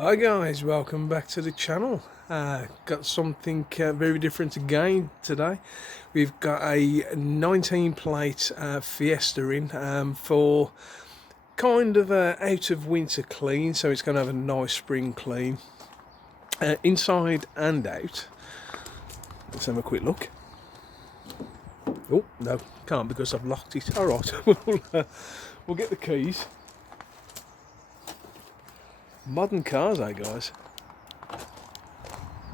Hi guys, welcome back to the channel. Got something very different again today. We've got a 19 plate Fiesta in for kind of a out of winter clean, so it's going to have a nice spring clean inside and out. Let's have a quick look. Oh no, can't because I've locked it. Alright, we'll get the keys. Modern cars, eh guys?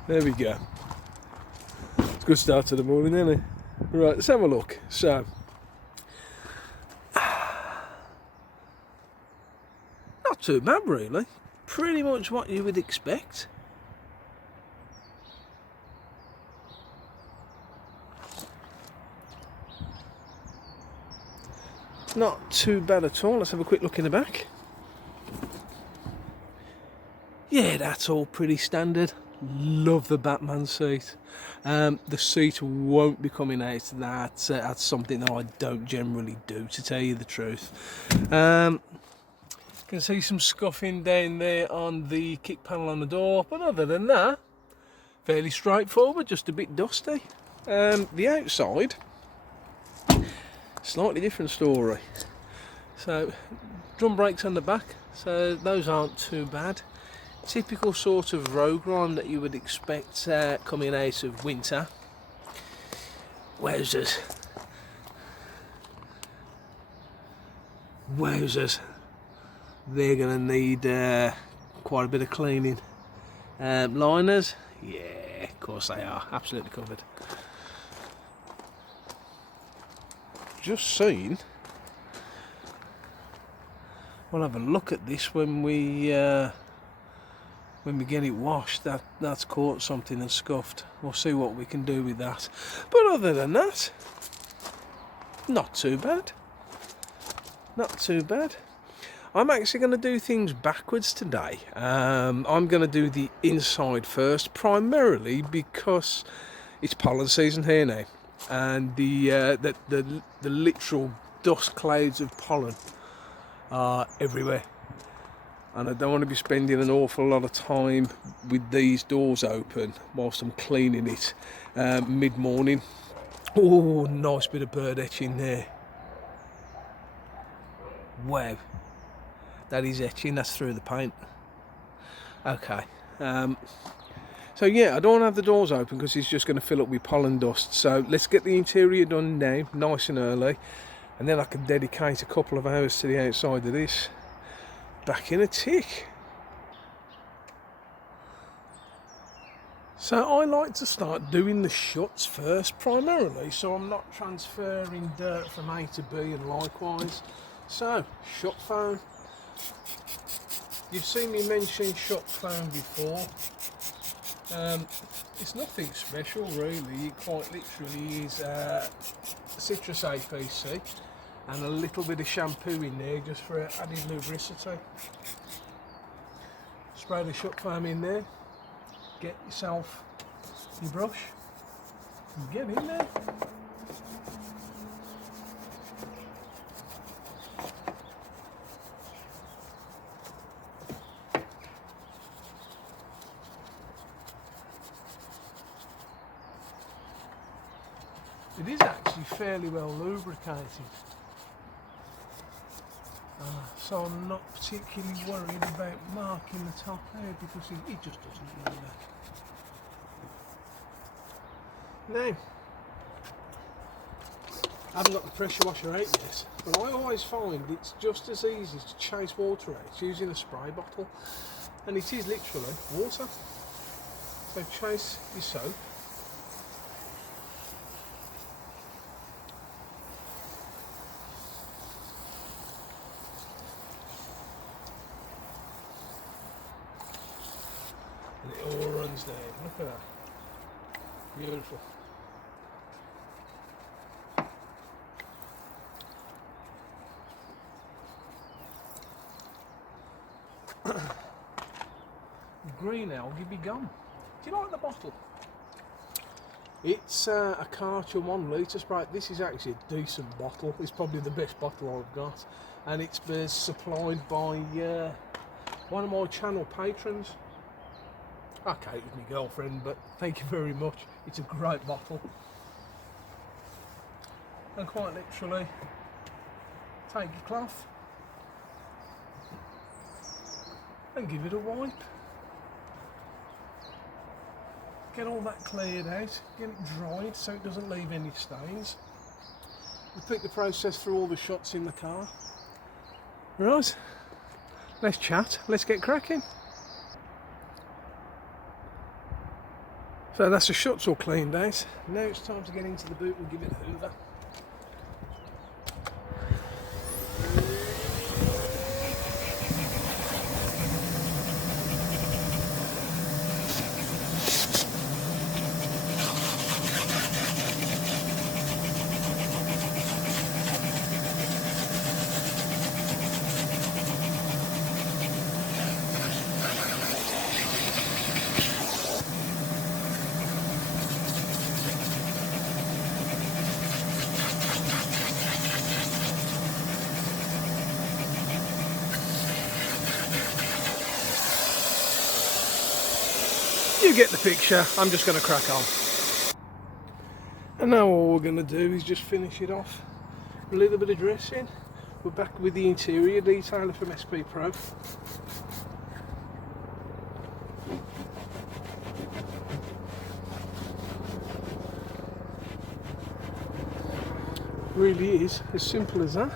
There we go. It's a good start to the morning, isn't it? Right, let's have a look. So, not too bad really. Pretty much what you would expect. Not too bad at all. Let's have a quick look in the back. Yeah, that's all pretty standard. Love the Batman seat. The seat won't be coming out. That's something that I don't generally do, to tell you the truth. Can see some scuffing down there on the kick panel on the door, but other than that, fairly straightforward, just a bit dusty. The outside, slightly different story. So, drum brakes on the back, so those aren't too bad. Typical sort of road grime that you would expect coming out of winter. Wowzers. They're going to need quite a bit of cleaning. Liners, yeah, of course they are, absolutely covered. Just seen. We'll have a look at this when we get it washed. That's caught something and scuffed. We'll see what we can do with that. But other than that, not too bad. Not too bad. I'm actually going to do things backwards today. I'm going to do the inside first, primarily because it's pollen season here now, and the literal dust clouds of pollen are everywhere. And I don't want to be spending an awful lot of time with these doors open whilst I'm cleaning it mid-morning. Oh, nice bit of bird etching there. Wow, that is etching, that's through the paint. Okay, so yeah, I don't want to have the doors open because it's just going to fill up with pollen dust. So let's get the interior done now, nice and early, and then I can dedicate a couple of hours to the outside of this. Back in a tick. So I like to start doing the shuts first, primarily, so I'm not transferring dirt from A to B and likewise. So, shut foam. You've seen me mention shut foam before. It's nothing special really, it quite literally is citrus APC and a little bit of shampoo in there just for added lubricity. Spray the shut foam in there, get yourself your brush and get in there. It is actually fairly well lubricated. So I'm not particularly worried about marking the top here because it just doesn't matter. Now, I haven't got the pressure washer out yet, but I always find it's just as easy to chase water out using a spray bottle, and it is literally water. So chase your soap. And it all runs down. Look at that. Beautiful. Green algae be gone. Do you like the bottle? It's a Karcher 1 litre Sprite. This is actually a decent bottle. It's probably the best bottle I've got, and it's been supplied by one of my channel patrons. Okay, it was my girlfriend, but thank you very much. It's a great bottle. And quite literally, take your cloth and give it a wipe. Get all that cleared out, get it dried so it doesn't leave any stains. Repeat the process through all the shots in the car. Right, let's chat, let's get cracking. So that's the shots all cleaned out. Now it's time to get into the boot and give it a hoover. You get the picture, I'm just going to crack on. And now all we're going to do is just finish it off. A little bit of dressing. We're back with the interior detailer from SP Pro. Really is as simple as that.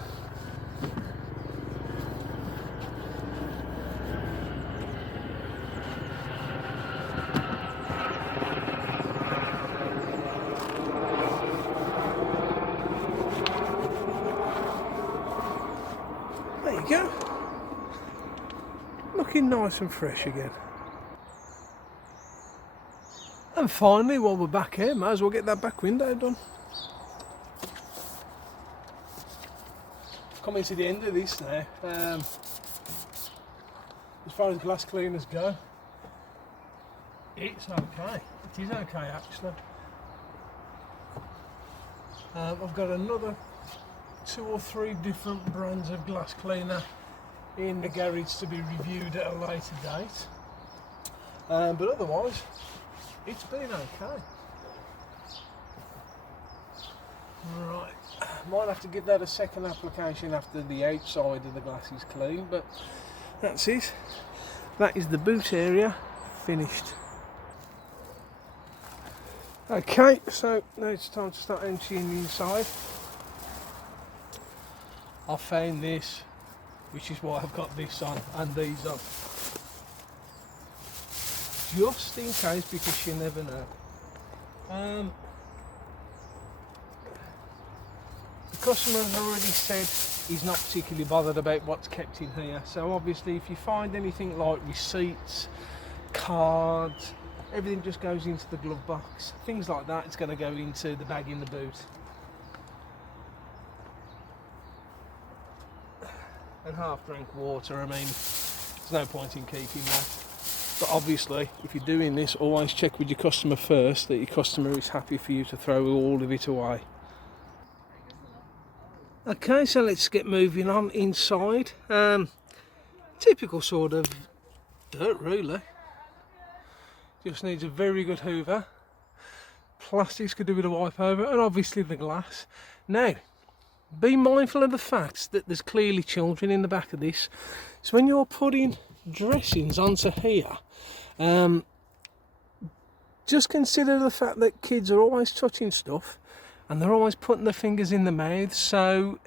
There you go. Looking nice and fresh again. And finally, while we're back here, might as well get that back window done. Coming to the end of this now. As far as glass cleaners go, it's okay. It is okay actually. I've got another 2 or 3 different brands of glass cleaner in the garage to be reviewed at a later date, but otherwise it's been okay. Right, might have to give that a second application after the outside of the glass is clean, but that's it. That is the boot area finished. Okay, so now it's time to start emptying the inside. I found this, which is why I've got this on and these on, just in case, because you never know. The customer has already said he's not particularly bothered about what's kept in here, so obviously if you find anything like receipts, cards, everything just goes into the glove box. Things like that, it's going to go into the bag in the boot. And half drank water, I mean, there's no point in keeping that. But obviously, if you're doing this, always check with your customer first that your customer is happy for you to throw all of it away. Okay, so let's get moving on inside. Typical sort of dirt, really. Just needs a very good hoover. Plastics could do with a wipe over, and obviously the glass. Now, be mindful of the fact that there's clearly children in the back of this. So when you're putting dressings onto here, just consider the fact that kids are always touching stuff and they're always putting their fingers in their mouth. So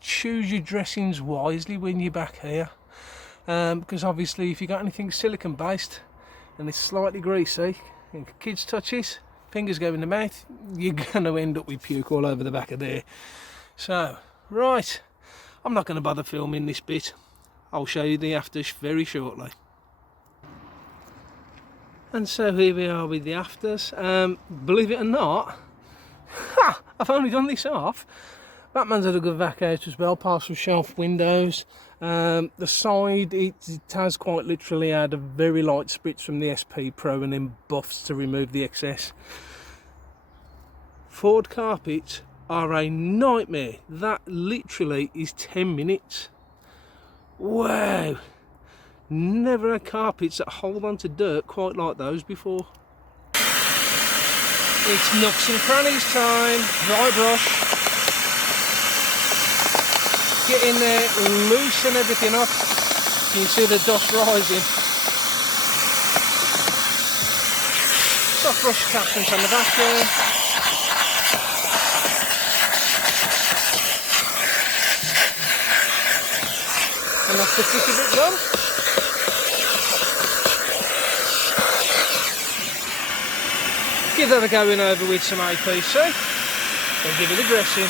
choose your dressings wisely when you're back here, because obviously if you got anything silicone based and it's slightly greasy and kids touch it, fingers go in the mouth, you're going to end up with puke all over the back of there. So, right, I'm not going to bother filming this bit. I'll show you the afters very shortly. And so here we are with the afters. Believe it or not, I've only done this half. Batman's had a good vac out as well, partial shelf windows. The side, it has quite literally had a very light spritz from the SP Pro and then buffs to remove the excess. Ford carpets are a nightmare. That literally is 10 minutes. Wow, Never had carpets that hold on to dirt quite like those before. It's nooks and crannies time. Dry brush. Get in there, loosen everything up. You can see the dust rising. Soft brush attachment on the vacuum. And that's the thick of it done. Give that a going over with some APC, and give it a dressing.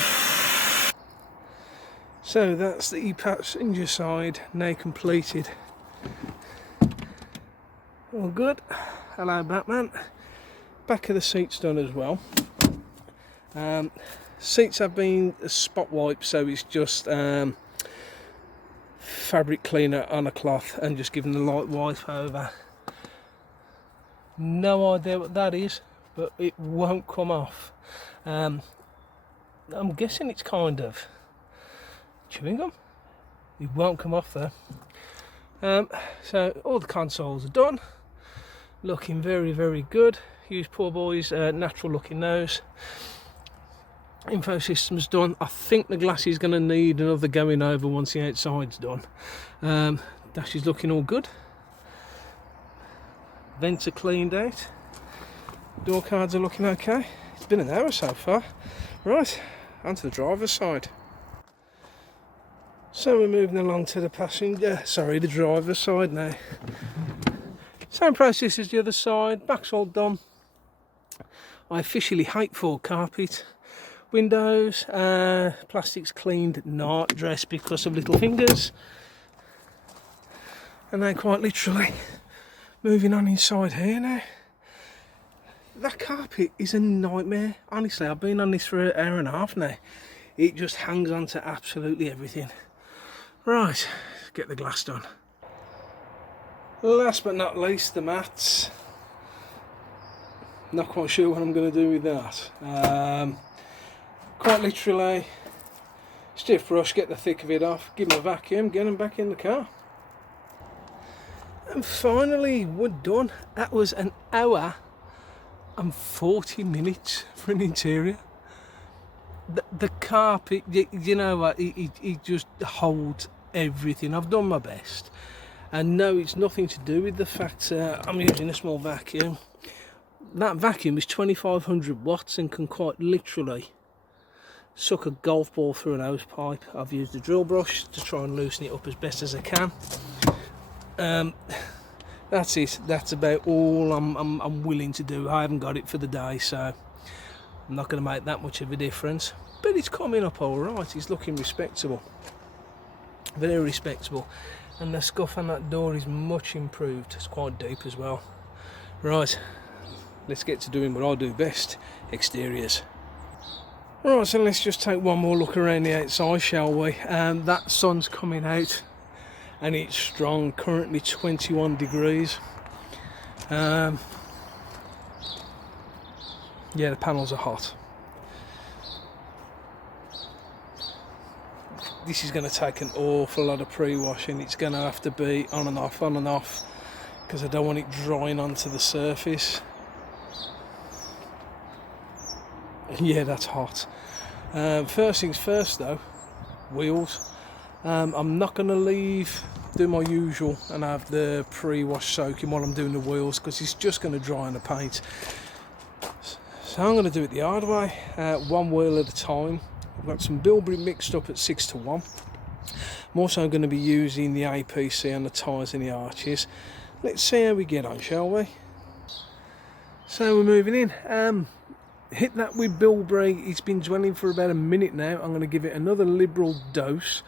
So that's the passenger side now completed. All good. Hello Batman. Back of the seats done as well. Seats have been spot wiped, so it's just fabric cleaner on a cloth and just giving the light wipe over. No idea what that is, but it won't come off. I'm guessing it's kind of chewing gum. It won't come off though. So all the consoles are done, looking very, very good. Use poor boy's natural looking nose. Info system's done. I think the glass is going to need another going over once the outside's done. Dash is looking all good. Vents are cleaned out. Door cards are looking okay. It's been an hour so far. Right, onto the driver's side. So we're moving along to the the driver's side now. Same process as the other side. Back's all done. I officially hate Ford carpet. Windows, plastics cleaned, not dressed because of little fingers. And then quite literally moving on inside here now. That carpet is a nightmare. Honestly, I've been on this for an hour and a half now. It just hangs on to absolutely everything. Right, let's get the glass done. Last but not least, the mats. Not quite sure what I'm going to do with that. Quite literally, stiff brush, get the thick of it off, give them a vacuum, get them back in the car. And finally, we're done. That was an hour and 40 minutes for an interior. The carpet, you know what, it just holds everything. I've done my best. And no, it's nothing to do with the fact I'm using a small vacuum. That vacuum is 2500 watts and can quite literally suck a golf ball through an hose pipe. I've used a drill brush to try and loosen it up as best as I can. That's it. That's about all I'm willing to do. I haven't got it for the day, so I'm not going to make that much of a difference. But it's coming up all right. It's looking respectable, very respectable. And the scuff on that door is much improved. It's quite deep as well. Right, let's get to doing what I do best: exteriors. Right, so let's just take one more look around the outside, shall we? That sun's coming out and it's strong, currently 21 degrees. Yeah, the panels are hot. This is going to take an awful lot of pre-washing. It's going to have to be on and off, because I don't want it drying onto the surface. Yeah, that's hot. First things first though, wheels. I'm not going to do my usual and have the pre-wash soaking while I'm doing the wheels, because it's just going to dry on the paint. So I'm going to do it the hard way, one wheel at a time. I've got some bilberry mixed up at 6:1. I'm also going to be using the APC on the tyres and the arches. Let's see how we get on, shall we? So we're moving in. Hit that with bilberry. It's been dwelling for about a minute now. I'm going to give it another liberal dose,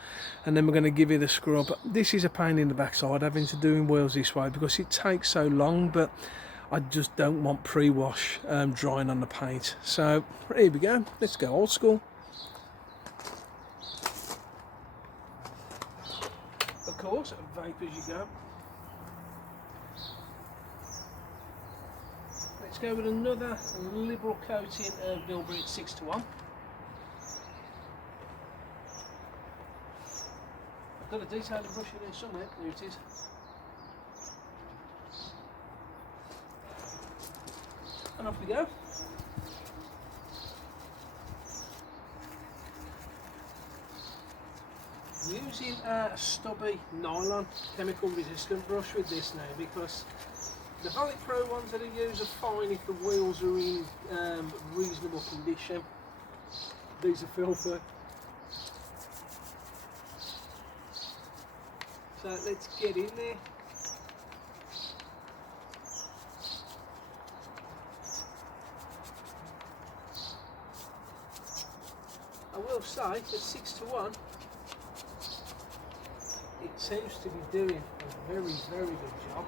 and then we're going to give it a scrub. This is a pain in the backside, having to do wheels this way, because it takes so long, but I just don't want pre-wash drying on the paint. So here we go. Let's go old school. Of course, vape as you go. Let's go with another liberal coating of bilberry at 6:1. I've got a detailing brush in there somewhere. There it is. and off we go. I'm using a stubby nylon chemical resistant brush with this now, because the Valet Pro ones that I use are fine if the wheels are in reasonable condition. These are filthy. So let's get in there. I will say at 6 to 1, it seems to be doing a very, very good job.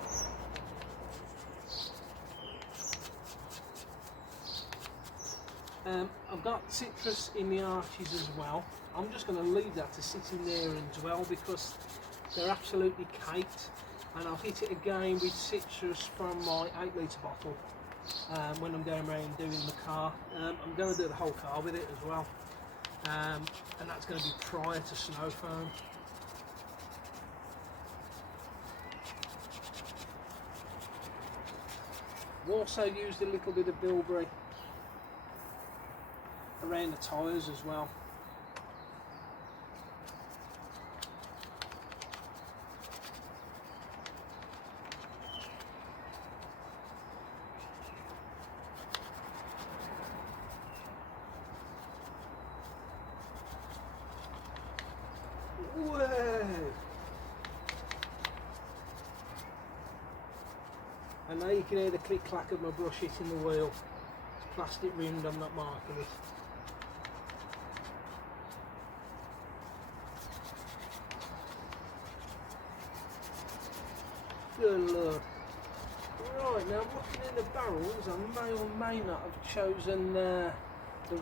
I've got citrus in the arches as well. I'm just going to leave that to sit in there and dwell, because they're absolutely caked, and I'll hit it again with citrus from my 8 litre bottle when I'm going around doing the car. I'm going to do the whole car with it as well, and that's going to be prior to snow foam. I've also used a little bit of bilberry around the tyres as well. Whoa! And now you can hear the click clack of my brush hitting the wheel. It's plastic rimmed, I'm not marking it. Good lord. Right, now I'm looking in the barrels. I may or may not have chosen the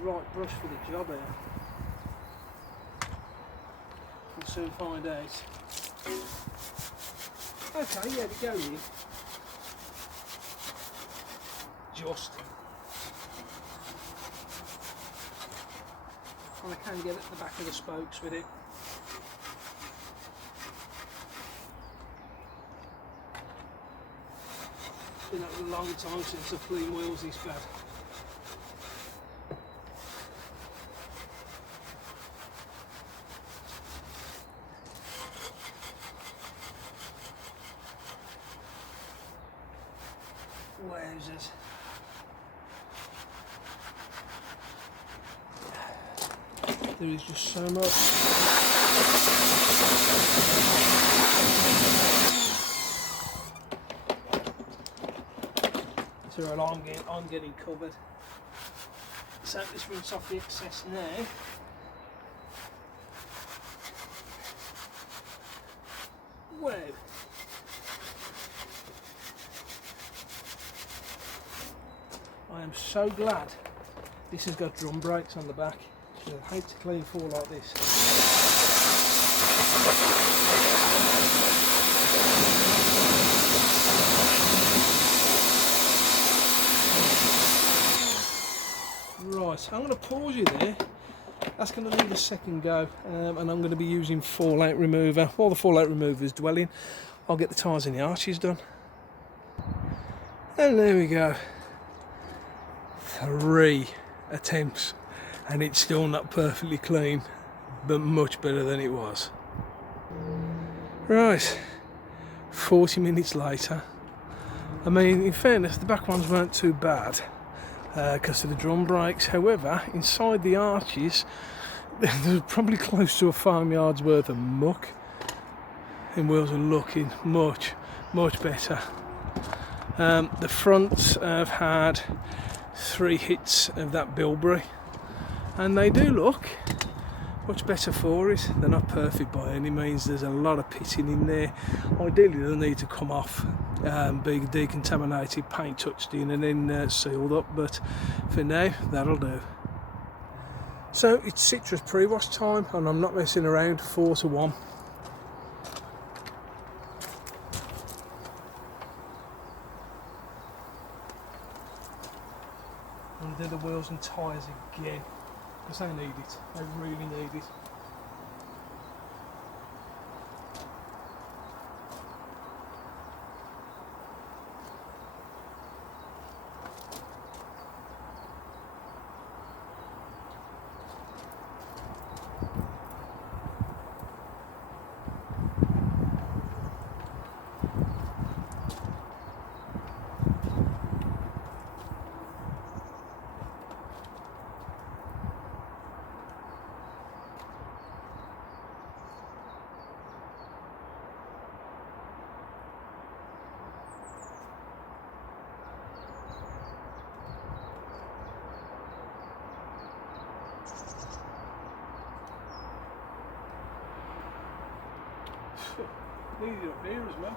right brush for the job here. We'll soon find out. Okay, yeah, the go in. Just. And I can get at the back of the spokes with it. It's been a long time since I've cleaned wheels this bad. Wowzers. There is just so much. So I'm getting covered. So let's rinse off the excess now. Wow. I am so glad this has got drum brakes on the back. I hate to clean four like this. Right, I'm going to pause you there. That's going to need a second go, and I'm going to be using fallout remover. While the fallout remover is dwelling, I'll get the tyres and the arches done. And there we go. 3 attempts, and it's still not perfectly clean, but much better than it was. Right, 40 minutes later. I mean, in fairness, the back ones weren't too bad because of the drum brakes. However, inside the arches, there's probably close to a farmyard's worth of muck, and wheels are looking much better. The fronts have had 3 hits of that bilberry, and they do look much better for it. They're not perfect by any means. There's a lot of pitting in there. Ideally they'll need to come off, be decontaminated, paint touched in, and then sealed up, but for now that'll do. So it's citrus pre-wash time, and I'm not messing around. 4 to 1. And do the wheels and tyres again, because they need it. They really need it. Needed up here as well.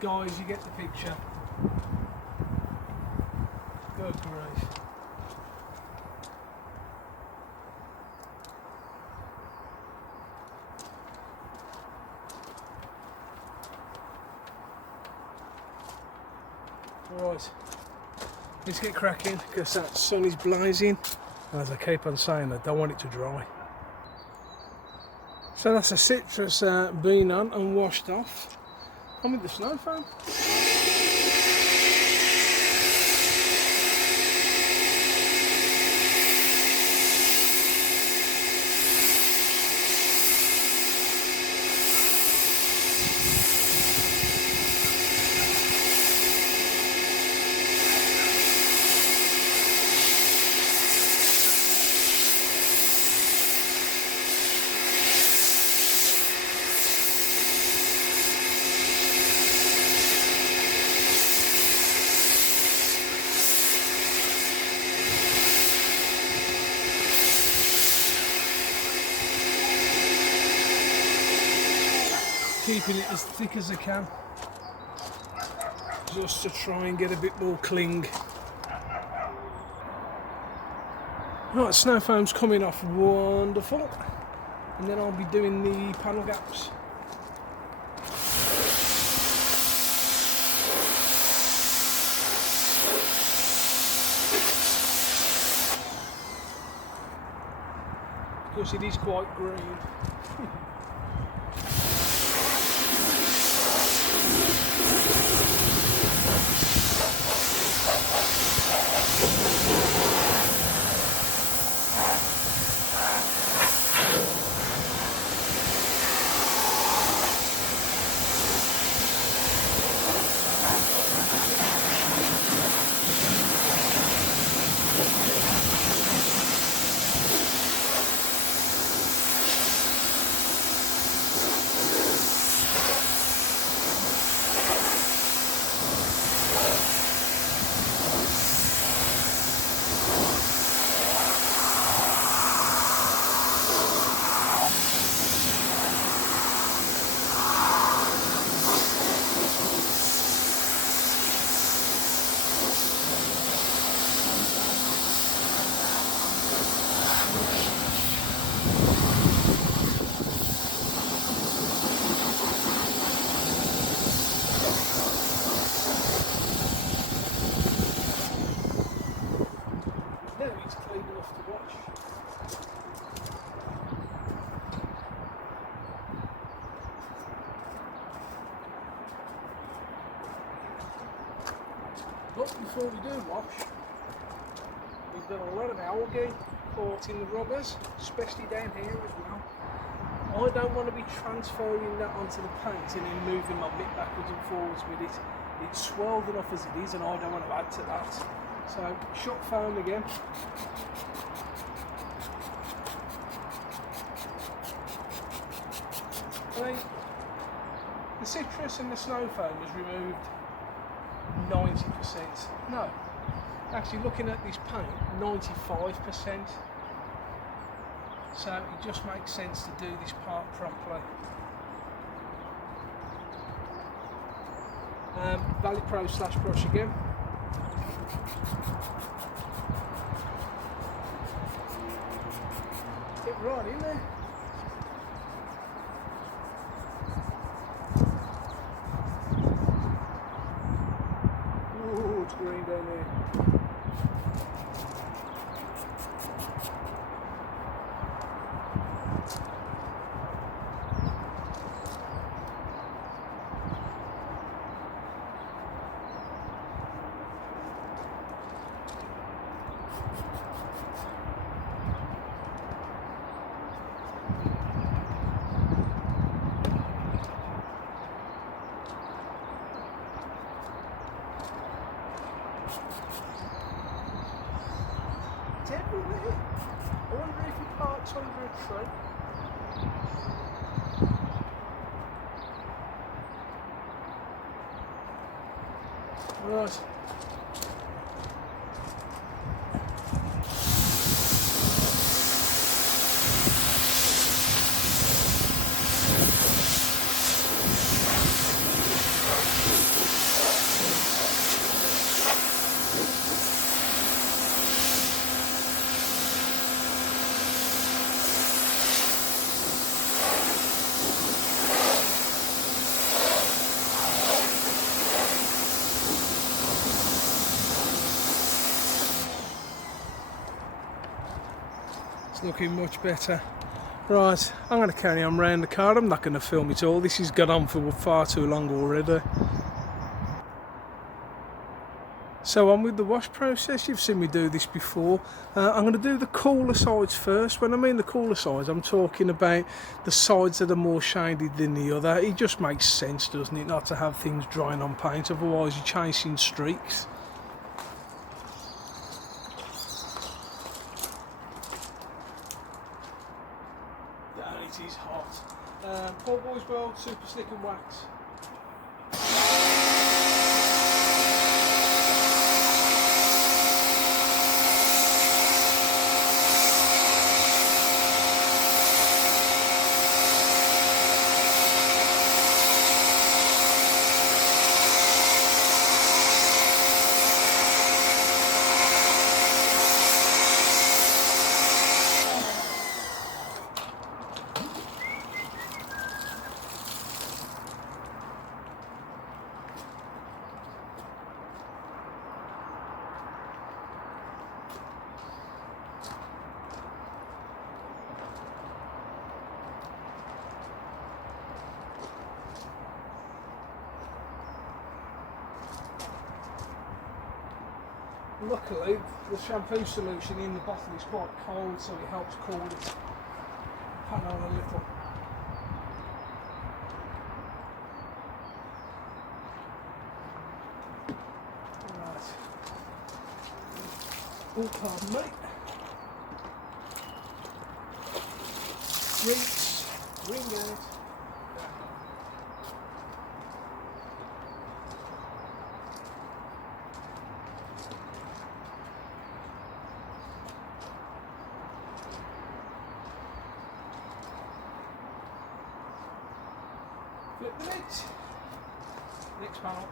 Guys, you get the picture. Good grief. Right, let's get cracking because that sun is blazing. As I keep on saying, I don't want it to dry. So that's the citrus been on and washed off. I'm with the snow foam. Keeping it as thick as I can, just to try and get a bit more cling. Right, snow foam's coming off wonderful, and then I'll be doing the panel gaps. Because it is quite green. But before we do wash, we've got a lot of algae caught in the rubbers, especially down here as well. I don't want to be transferring that onto the paint and then moving my bit backwards and forwards with it. It's swelled enough as it is and I don't want to add to that. So, shot foam again. I mean, the citrus and the snow foam has removed 90%. No, actually looking at this paint, 95%. So it just makes sense to do this part properly. Valet Pro slash brush again. Get right in there. Ooh, it's green down there. It's everywhere. I wonder if it parks under a tree. Right. looking much better. Right, I'm going to carry on round the car. I'm not going to film it all. This has gone on for far too long already. So on with the wash process. You've seen me do this before. I'm going to do the cooler sides first. When I mean the cooler sides, I'm talking about the sides that are more shaded than the other. It just makes sense, doesn't it, not to have things drying on paint, otherwise you're chasing streaks. Damn, it is hot. Poor Boys World Super Slick and Wax. Luckily, the shampoo solution in the bottle is quite cold, so it helps cool the panel a little. Right. Oh, pardon me. Reach, ring out. Flip the lid. Next panel.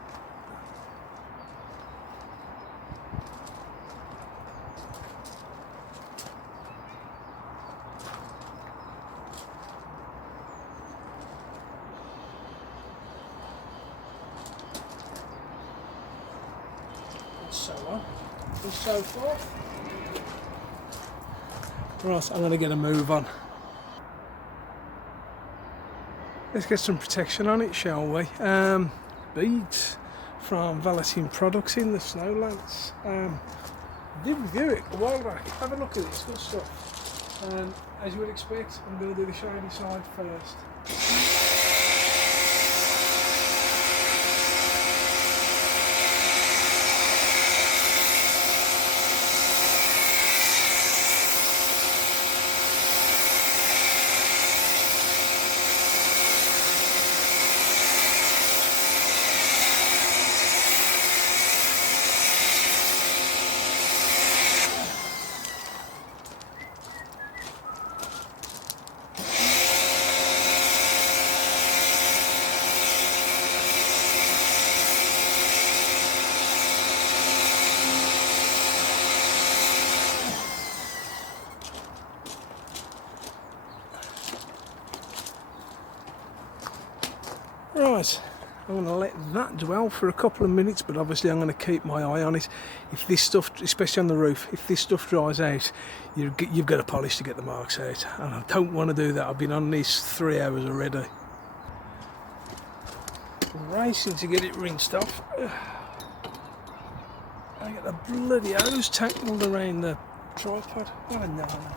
And so on. And so forth. Right, I'm going to get a move on. Let's get some protection on it, shall we? Beads from Valeting Products in the Snowlands. I did review it a while back. Have a look at it, it's good stuff. As you would expect, I'm going to do the shiny side first. Right, I'm going to let that dwell for a couple of minutes, but obviously I'm going to keep my eye on it. If this stuff, especially on the roof, if this stuff dries out, you've got to polish to get the marks out, and I don't want to do that. I've been on this 3 hours already. Racing to get it rinsed off. I get the bloody hose tangled around the tripod. What a nightmare.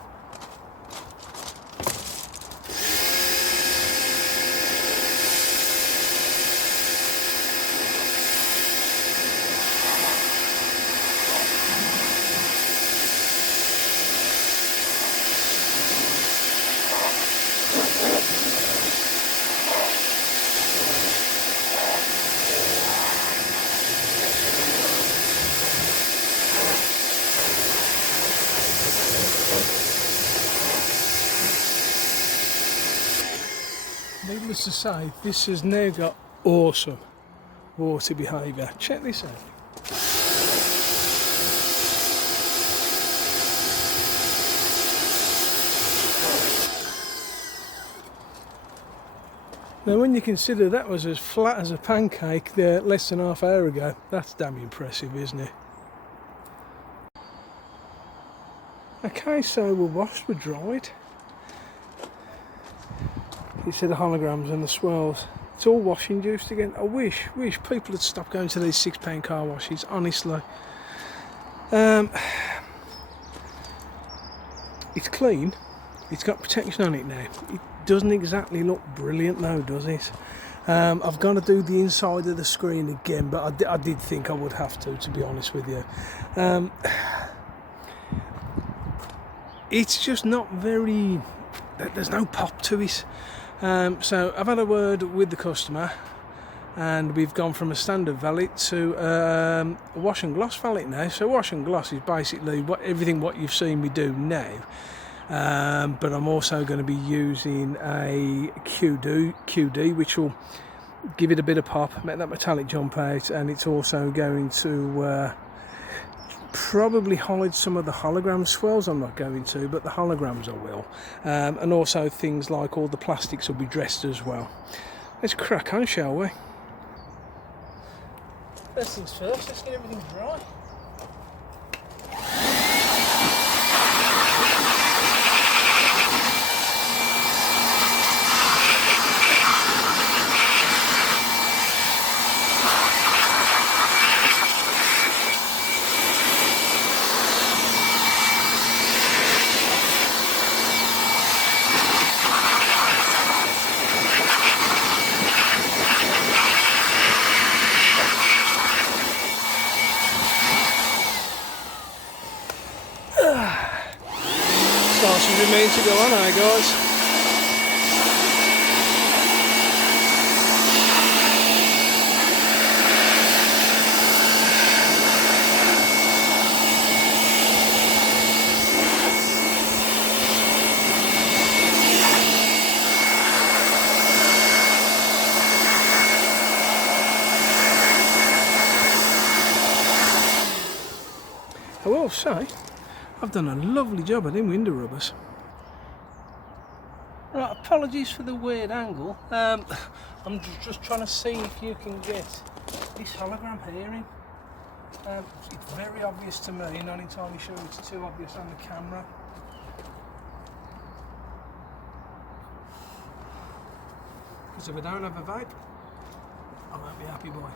Needless to say, this has now got awesome water behaviour. Check this out. Now when you consider that was as flat as a pancake there less than half an hour ago, that's damn impressive, isn't it? Okay, so we're washed, we're dried. You see the holograms and the swirls. It's all wash induced again. I wish people had stopped going to these £6 car washes, honestly. It's clean, it's got protection on it now. It doesn't exactly look brilliant though, does it? I've got to do the inside of the screen again, but I did think I would have to be honest with you. It's just not very, there's no pop to it. So I've had a word with the customer, and we've gone from a standard valet to a wash and gloss valet now. So wash and gloss is basically everything what you've seen me do now, but I'm also going to be using a QD, which will give it a bit of pop, make that metallic jump out, and it's also going to probably hide some of the hologram swirls. I'm not going to, but the holograms I will, and also things like all the plastics will be dressed as well. Let's crack on, shall we? First things first, let's get everything dry. Starts with me to go on, guys. I will say, I've done a lovely job of them window rubbers. Right, apologies for the weird angle. I'm just trying to see if you can get this hologram here in. It's very obvious to me, not entirely sure it's too obvious on the camera. Because if I don't have a vape, I won't be happy, boy.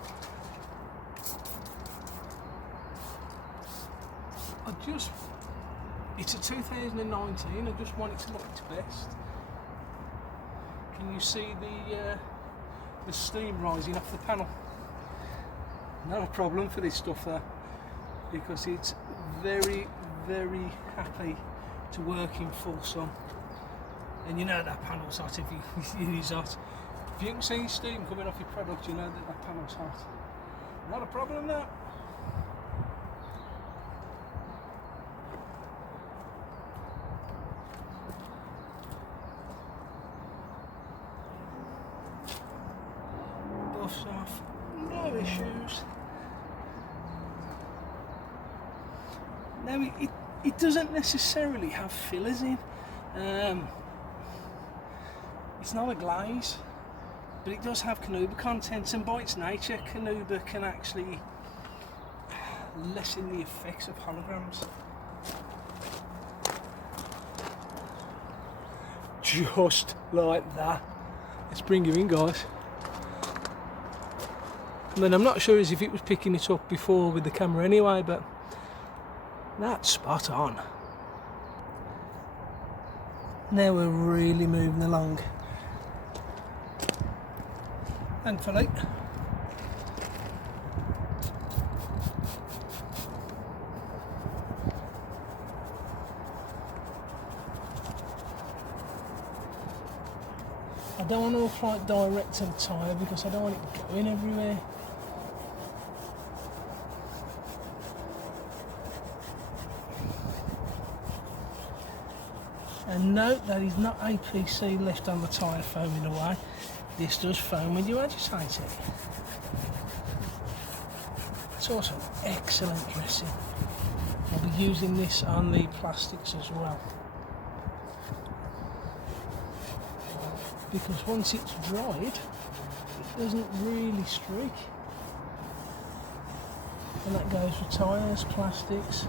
It's a 2019, I just want it to look its best. Can you see the steam rising off the panel? Not a problem for this stuff though, because it's very, very happy to work in full sun. And you know that panel's hot if it is hot. If you can see steam coming off your product, you know that panel's hot. Not a problem though. Off, no issues. Now it doesn't necessarily have fillers in. It's not a glaze, but it does have Canuba contents, and by its nature Canuba can actually lessen the effects of holograms. Just like that. Let's bring you in, guys. And then I'm not sure as if it was picking it up before with the camera anyway, but that's spot on. Now we're really moving along. Thankfully. I don't want to apply it direct to the tyre because I don't want it going everywhere. And note that is not APC left on the tyre foaming away. This does foam when you agitate it. It's also excellent dressing. I'll be using this on the plastics as well. Because once it's dried, it doesn't really streak. And that goes for tyres, plastics,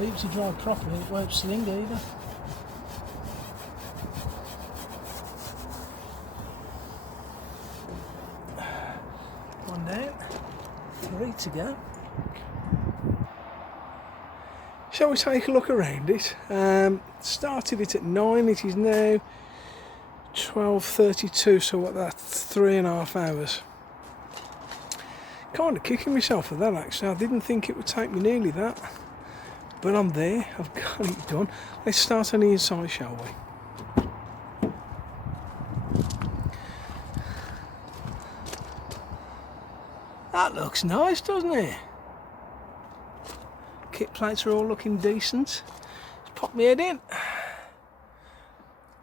Leaves to dry properly, it won't sling either. One down, 3 to go. Shall we take a look around it? Started it at 9, it is now 12:32, so what, that's 3.5 hours. Kind of kicking myself for that actually. I didn't think it would take me nearly that, but I'm there, I've got it done. Let's start on the inside, shall we? That looks nice, doesn't it? Kit plates are all looking decent. Let's pop my head in.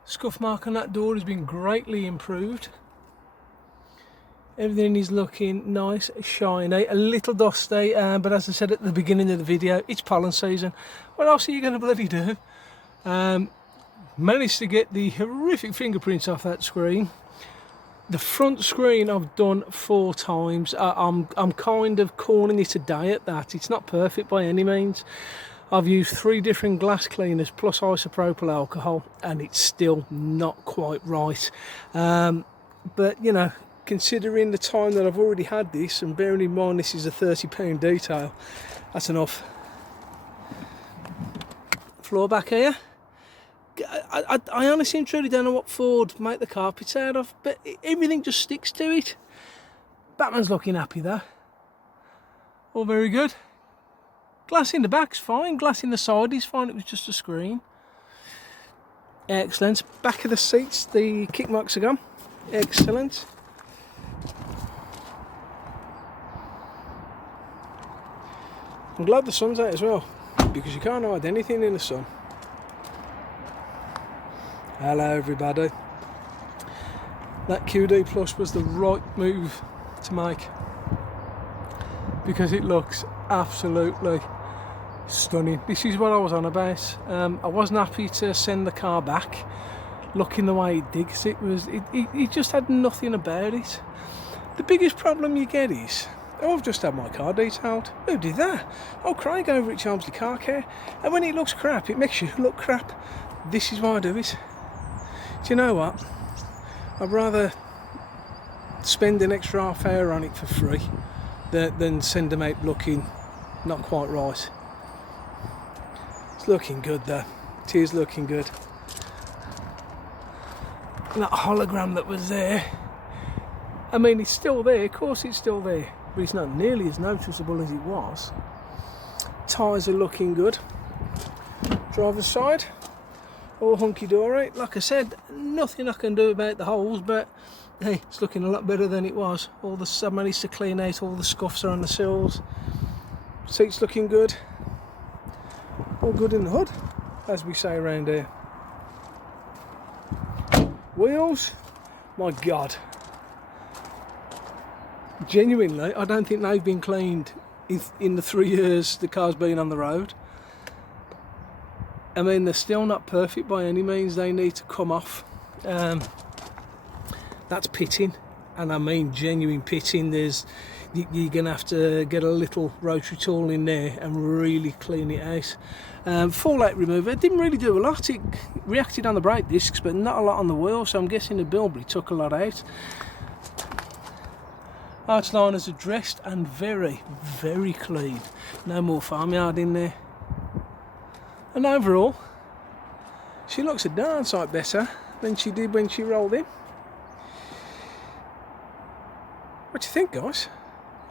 Scuff mark on that door has been greatly improved. Everything is looking nice, shiny, a little dusty, but as I said at the beginning of the video, it's pollen season. What else are you going to bloody do? Managed to get the horrific fingerprints off that screen. The front screen I've done 4 times. I'm kind of calling it a day at that. It's not perfect by any means. I've used 3 different glass cleaners plus isopropyl alcohol, and it's still not quite right. But you know, considering the time that I've already had this, and bearing in mind this is a £30 detail, that's enough. Floor back here. I honestly and truly don't know what Ford make the carpets out of, but everything just sticks to it. Batman's looking happy though. All very good. Glass in the back's fine, glass in the side is fine, it was just a screen. Excellent. Back of the seats, the kick marks are gone. Excellent. I'm glad the sun's out as well, because you can't hide anything in the sun. Hello everybody. That QD Plus was the right move to make, because it looks absolutely stunning. This is what I was on about. I wasn't happy to send the car back looking the way it did, because it just had nothing about it. The biggest problem you get is, oh, I've just had my car detailed. Who did that? Oh, Craig over at Chelmsley Car Care. And when it looks crap, it makes you look crap. This is why I do it. Do you know what? I'd rather spend an extra half hour on it for free than send them out looking not quite right. It's looking good though. It is looking good. And that hologram that was there, I mean, it's still there, of course it's still there, but it's not nearly as noticeable as it was. Tyres are looking good. Driver's side, all hunky-dory. Like I said, nothing I can do about the holes, but hey, it's looking a lot better than it was. I managed to clean out all the scuffs around the sills. Seats looking good. All good in the hood, as we say around here. Wheels, my God. Genuinely, I don't think they've been cleaned in the 3 years the car's been on the road. I mean, they're still not perfect by any means. They need to come off. That's pitting, and I mean genuine pitting. You're gonna have to get a little rotary tool in there and really clean it out. Fallout remover, it didn't really do a lot. It reacted on the brake discs, but not a lot on the wheel, so I'm guessing the Bilberry took a lot out. Arch liners are dressed and very, very clean. No more farmyard in there. And overall, she looks a darn sight better than she did when she rolled in. What do you think, guys?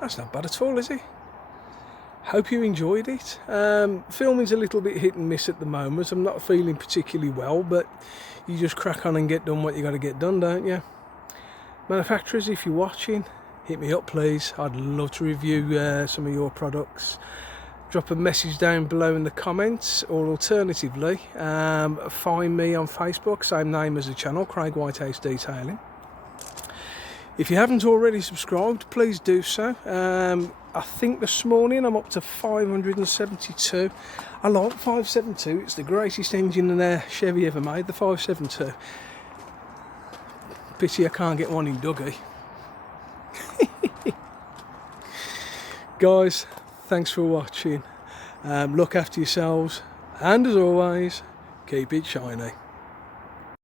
That's not bad at all, is it? Hope you enjoyed it. Filming's a little bit hit and miss at the moment. I'm not feeling particularly well, but you just crack on and get done what you got to get done, don't you? Manufacturers, if you're watching, hit me up please. I'd love to review some of your products. Drop a message down below in the comments, or alternatively find me on Facebook, same name as the channel, Craig Whitehouse Detailing. If you haven't already subscribed, please do so. I think this morning I'm up to 572. I like 572, it's the greatest engine in Chevy ever made, the 572. Pity I can't get one in Dougie. Guys, thanks for watching. Look after yourselves, and as always, keep it shiny.